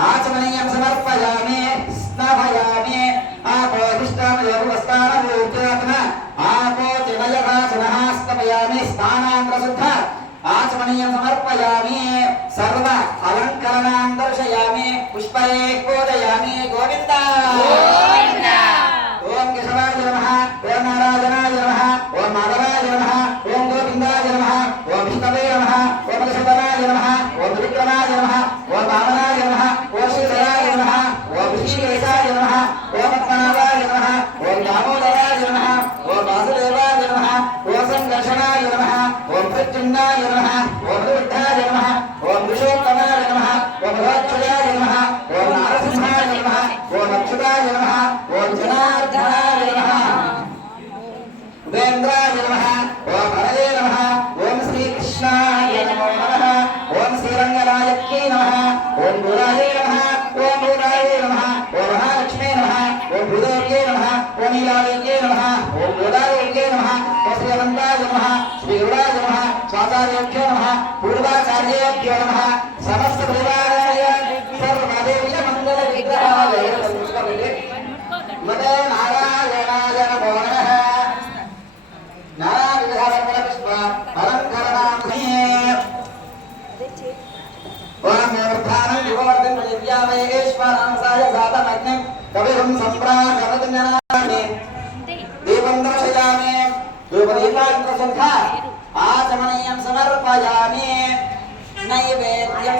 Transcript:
आचमनीयं समर्पयामि स्नापयामि आपोहिष्टामयोगस्तानमूर्त्यात्म आपोचिनयभासनः स्नापयामि स्थानान्तरशुद्ध आचमनीयं समर्पयामि सर्व अलङ्करणां दर्शयामि पुष्पैः पूजयामि गोविन्द गोविन्द ओम केशवाय नमः ओम नारायणाय नमः ओम माधवाय नमः ओम गोविन्दाय नमः ओम विष्णवे नमः ओम केशवाय नमः ओम त्रिविक्रमाय नमः ओम वामनाय नमः ओम श्रीधराय नमः ओम ऋषिकेशाय नमः ओम पद्मनाभाय नमः ओम दामोदराय नमः ओम वासुदेवाय नमः ओम संकर्षणाय नमः ओम प्रद्युम्नाय नमः ओम रुद्धाय नमः ओम विशोत्तमाय नमः ओम भगवच्छयाय नमः ओम नारसिंहाय नमः ओम अच्युताय नमः ओम जनार्दनाय नमः उपेन्द्राय नमः ओम हरये नमः ओम श्रीकृष्णाय नमो नमः ओम श्रीरङ्गनायक्यै नमः ओम गुराय नमः ओम भूराय नमः ओम महालक्ष्मी नमः ओम भूदेव्यै नमः ओम नीलादेव्यै नमः ओम गोदादेव्यै नमः ओम श्रीअनन्ताय नमः श्रीगुणाय नमः स्वाचार्येभ्यो नमः पूर्वाचार्येभ्यो नमः समस्त परिवाराय सर्वदेव्य मंगल विग्रहाय मते नारायणाय नमो नमः नारायणपुष्प अलङ्करणामहे ओम मूर्धानं विवर्धन दिव्यामहेश्वरांसाय जातमग्निं कविं सम्प्राजवदन्यनामि दीपं दर्शयामि धूपदीपान्तरशुद्धा आचमनीयं समर्पयामि नैवेद्यं